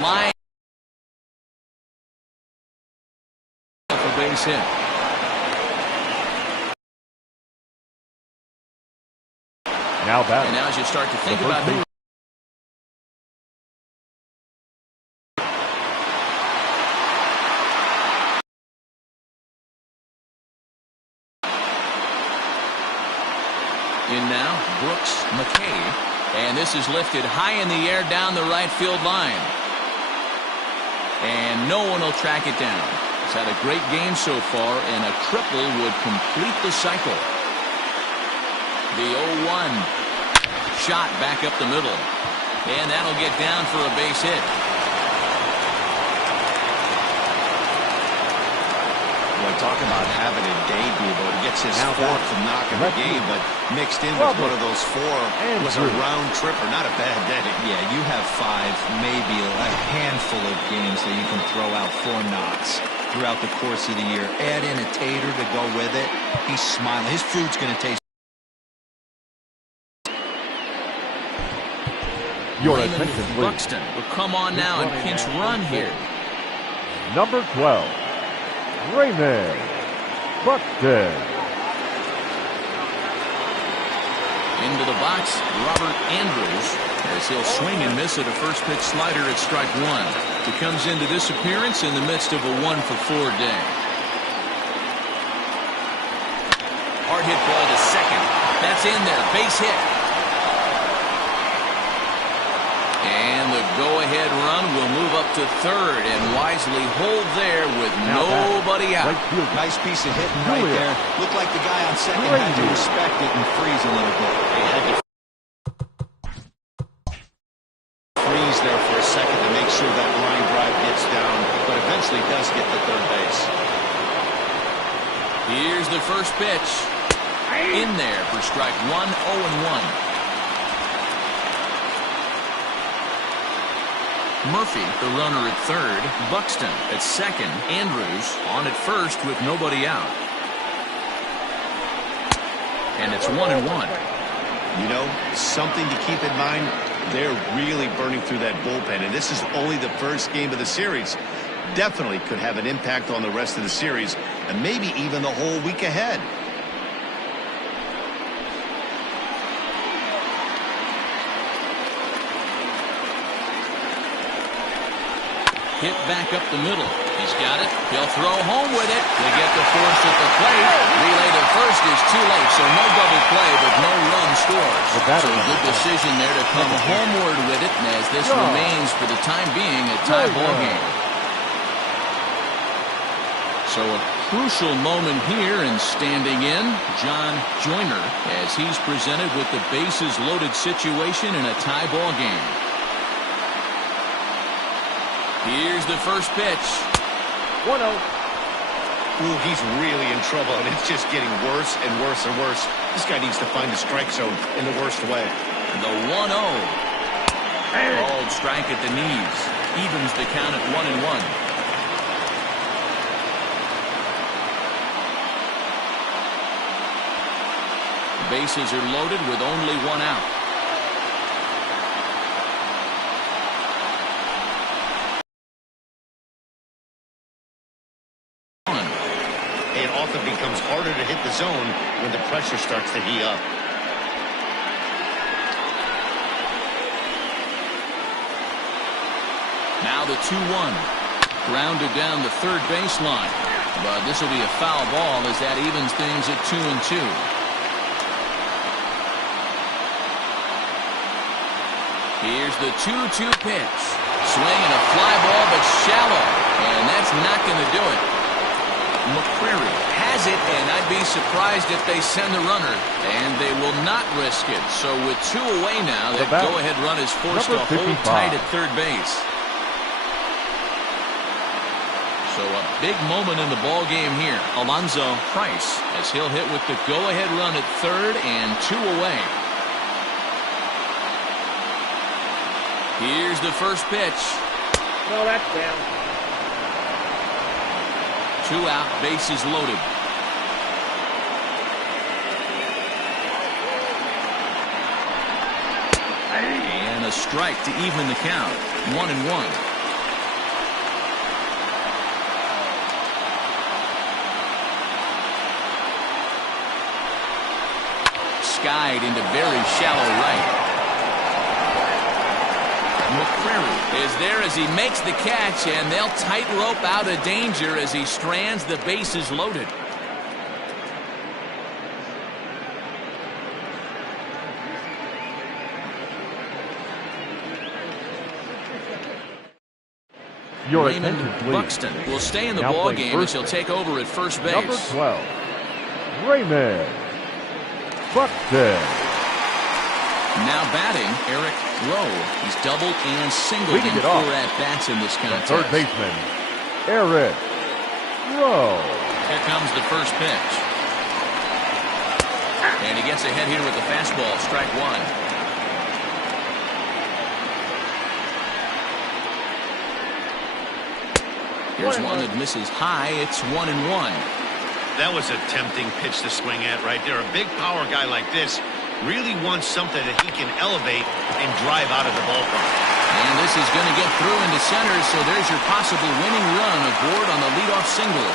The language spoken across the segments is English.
Line for base hit. Now that. And now as you start to think about who. In now, Brooks McKay, and this is lifted high in the air down the right field line. And no one will track it down. He's had a great game so far, and a triple would complete the cycle. The 0-1 shot back up the middle, and that'll get down for a base hit. Boy, talk about having a debut, though. He gets his fourth to knock in the game, but mixed in with one of those four was a round tripper. Not a bad day. Yeah, you have 5, maybe a handful of games that you can throw out 4 knocks throughout the course of the year. Add in a tater to go with it. He's smiling. His food's going to taste. Your attention, please. Buxton will come on now and pinch run here. Number 12, Raymond Buxton. Into the box, Robert Andrews, as he'll swing and miss at a first pitch slider at strike 1. He comes into this appearance in the midst of a 1-for-4 day. Hard hit ball to second. That's in there. Base hit. And the go-ahead run will move up to third and wisely hold there with nobody out. Nice piece of hitting right there. Looked like the guy on second had to respect it and freeze a little bit. They had to freeze there for a second to make sure that line drive gets down, but eventually does get to third base. Here's the first pitch. In there for strike 1, 0-1. Murphy, the runner at third. Buxton at second. Andrews on at first with nobody out. And it's 1-1. You know, something to keep in mind, they're really burning through that bullpen, and this is only the first game of the series. Definitely could have an impact on the rest of the series, and maybe even the whole week ahead. Hit back up the middle. He's got it. He'll throw home with it. They get the force at the plate. Relay to first is too late, so no double play, but no run scores. So a good decision there to come homeward with it, as this remains for the time being a tie ball game. So a crucial moment here, and standing in, John Joyner, as he's presented with the bases loaded situation in a tie ball game. Here's the first pitch. 1-0. Ooh, he's really in trouble, and it's just getting worse and worse and worse. This guy needs to find the strike zone in the worst way. The 1-0. Called strike at the knees. Evens the count at 1-1. Bases are loaded with only 1 out. It often becomes harder to hit the zone when the pressure starts to heat up. Now the 2-1. Grounded down the third baseline. But this will be a foul ball as that evens things at 2-2. Here's the 2-2 pitch. Swing and a fly ball, but shallow. And that's not going to do it. McCreary has it, and I'd be surprised if they send the runner, and they will not risk it. So with 2 away now, that go-ahead run is forced to hold tight at third base. So a big moment in the ball game here. Alonzo Price, as he'll hit with the go-ahead run at third and 2 away. Here's the first pitch. No, that's down. 2 out, bases loaded. And a strike to even the count. 1-1. skied into very shallow right. McCreary is there as he makes the catch, and they'll tightrope out of danger as he strands the bases loaded. Your Raymond attention, please. Buxton will stay in the Now ball playing game as first he'll take over at first base. Number 12, Raymond Buxton. Now batting, Eric Rowe. He's doubled and singled Leading in it off, 4 at-bats in this contest. third baseman, Eric Rowe. Here comes the first pitch. And he gets ahead here with the fastball, strike one. Here's one that misses high. It's 1-1. That was a tempting pitch to swing at right there. A big power guy like this really wants something that he can elevate and drive out of the ballpark. And this is going to get through into center, so there's your possible winning run aboard on the leadoff single.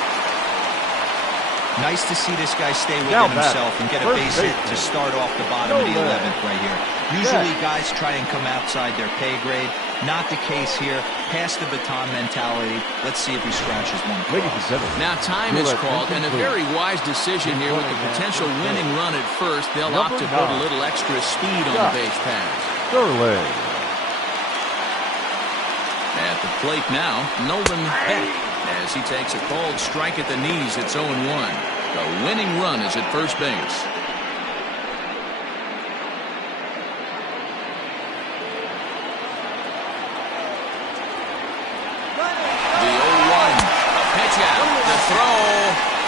Nice to see this guy stay within Now himself and get a base hit to start off the bottom of the 11th right here. Usually guys try and come outside their pay grade. Not the case here. Pass the baton mentality. Let's see if he scratches one. Now time is called, and a very wise decision here with the potential winning run at first. They'll opt to put a little extra speed on the base pass. Sterling. At the plate now, Nolan Beck, as he takes a cold strike at the knees. It's 0-1. The winning run is at first base. The 0-1. A pitch out. The throw.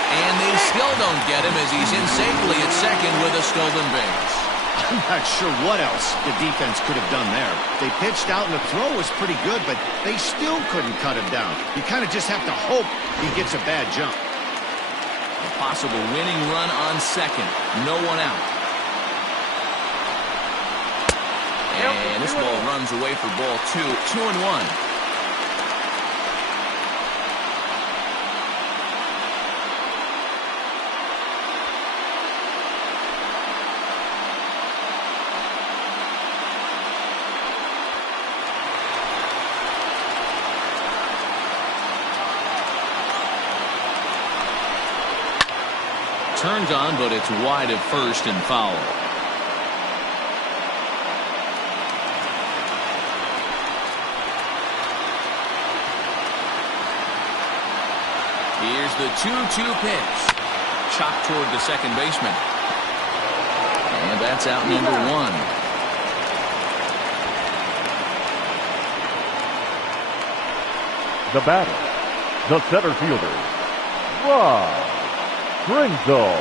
And they still don't get him as he's in safely at second with a stolen base. I'm not sure what else the defense could have done there. They pitched out and the throw was pretty good, but they still couldn't cut him down. You kind of just have to hope he gets a bad jump. A possible winning run on second. No one out. And this ball runs away for ball 2. 2-1. Turned on, but it's wide at first and foul. Here's the 2-2 pitch. Chopped toward the second baseman. And that's out number 1. The batter, the center fielder, Rod Prinzel.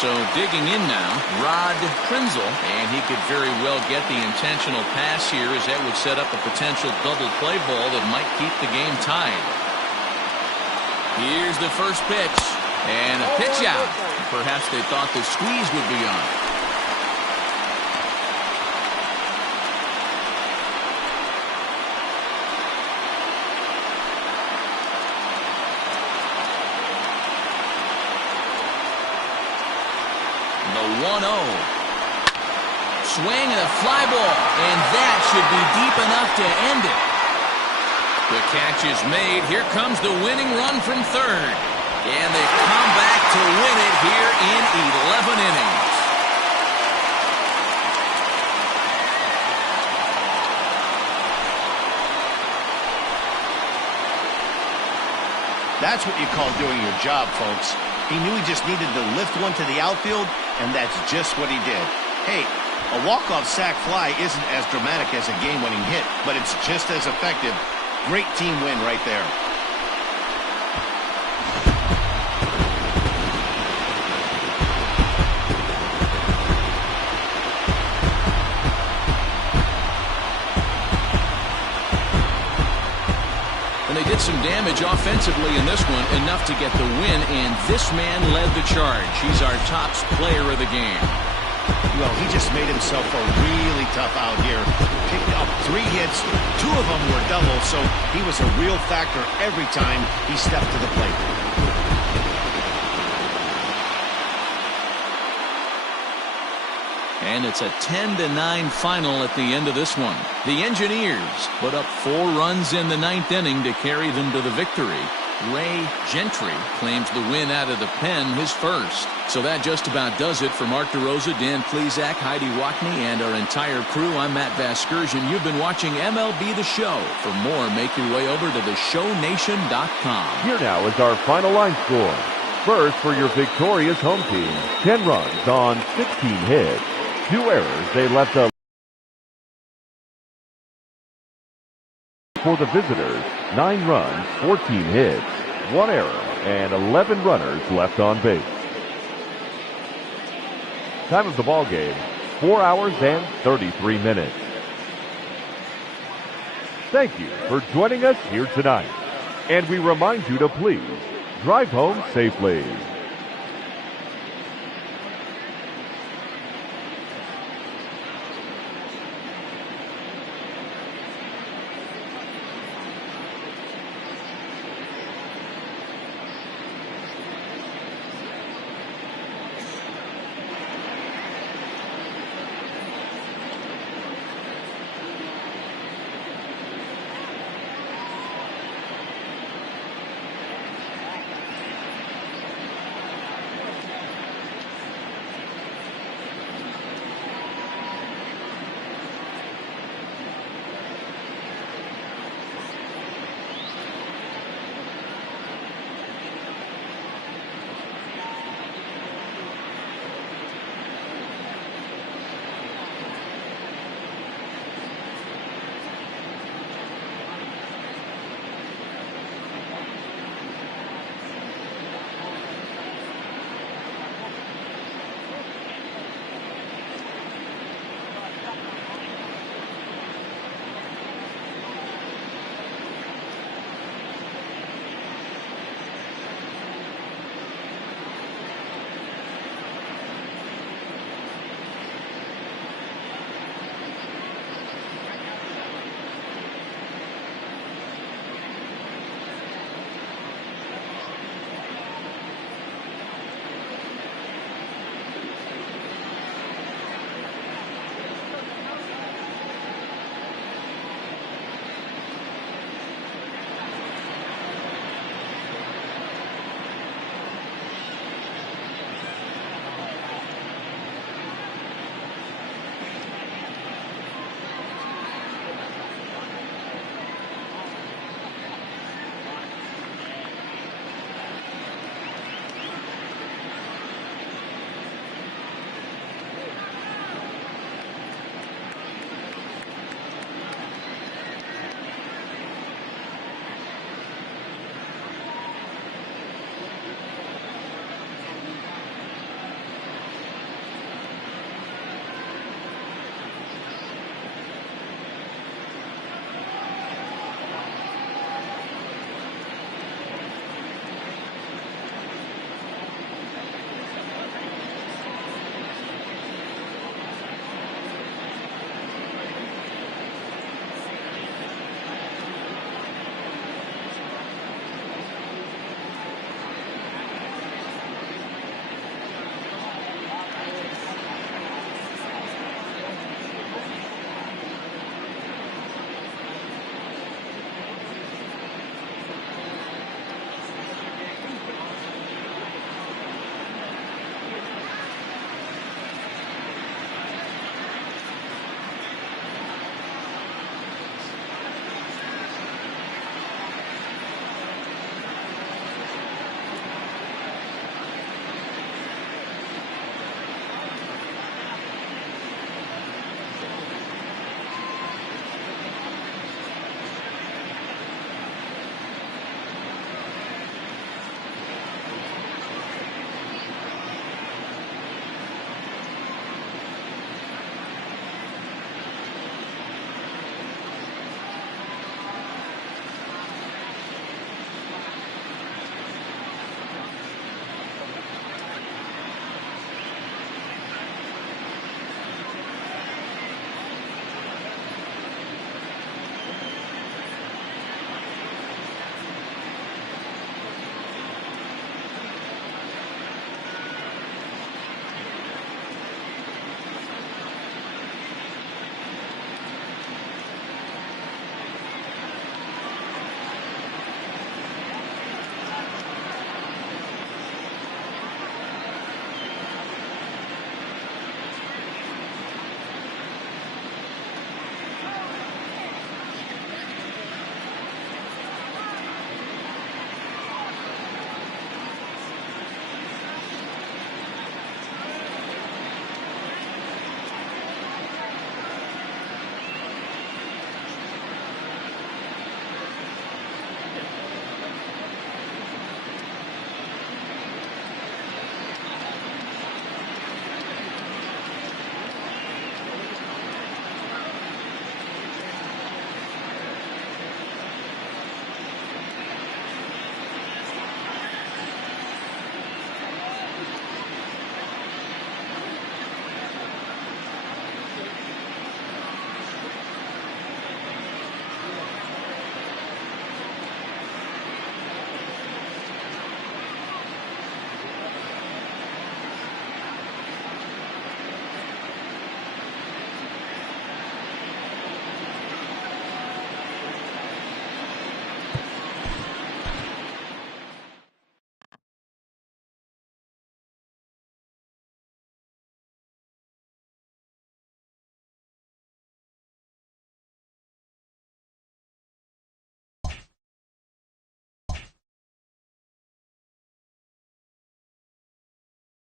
So digging in now, Rod Prinzel, and he could very well get the intentional pass here, as that would set up a potential double play ball that might keep the game tied. Here's the first pitch, and a pitch out. Perhaps they thought the squeeze would be on. The 1-0. Swing and a fly ball, and that should be deep enough to end it. The catch is made. Here comes the winning run from third. And they come back to win it here in 11 innings. That's what you call doing your job, folks. He knew he just needed to lift one to the outfield, and that's just what he did. Hey, a walk-off sac fly isn't as dramatic as a game-winning hit, but it's just as effective. Great team win right there. And they did some damage offensively in this one, enough to get the win, and this man led the charge. He's our top player of the game. Well, he just made himself a really tough out here. Picked up 3 hits, 2 of them were doubles, so he was a real factor every time he stepped to the plate. And it's a 10-9 final at the end of this one. The Engineers put up 4 runs in the 9th inning to carry them to the victory. Ray Gentry claims the win out of the pen, his first. So that just about does it for Mark DeRosa, Dan Plesac, Heidi Wackney, and our entire crew. I'm Matt Vasgersian. You've been watching MLB The Show. For more, make your way over to theshownation.com. Here now is our final line score. First, for your victorious home team, 10 runs on 16 hits. 2 errors. They left a... For the visitors, 9 runs, 14 hits, 1 error, and 11 runners left on base. Time of the ball game, 4 hours and 33 minutes. Thank you for joining us here tonight. And we remind you to please drive home safely.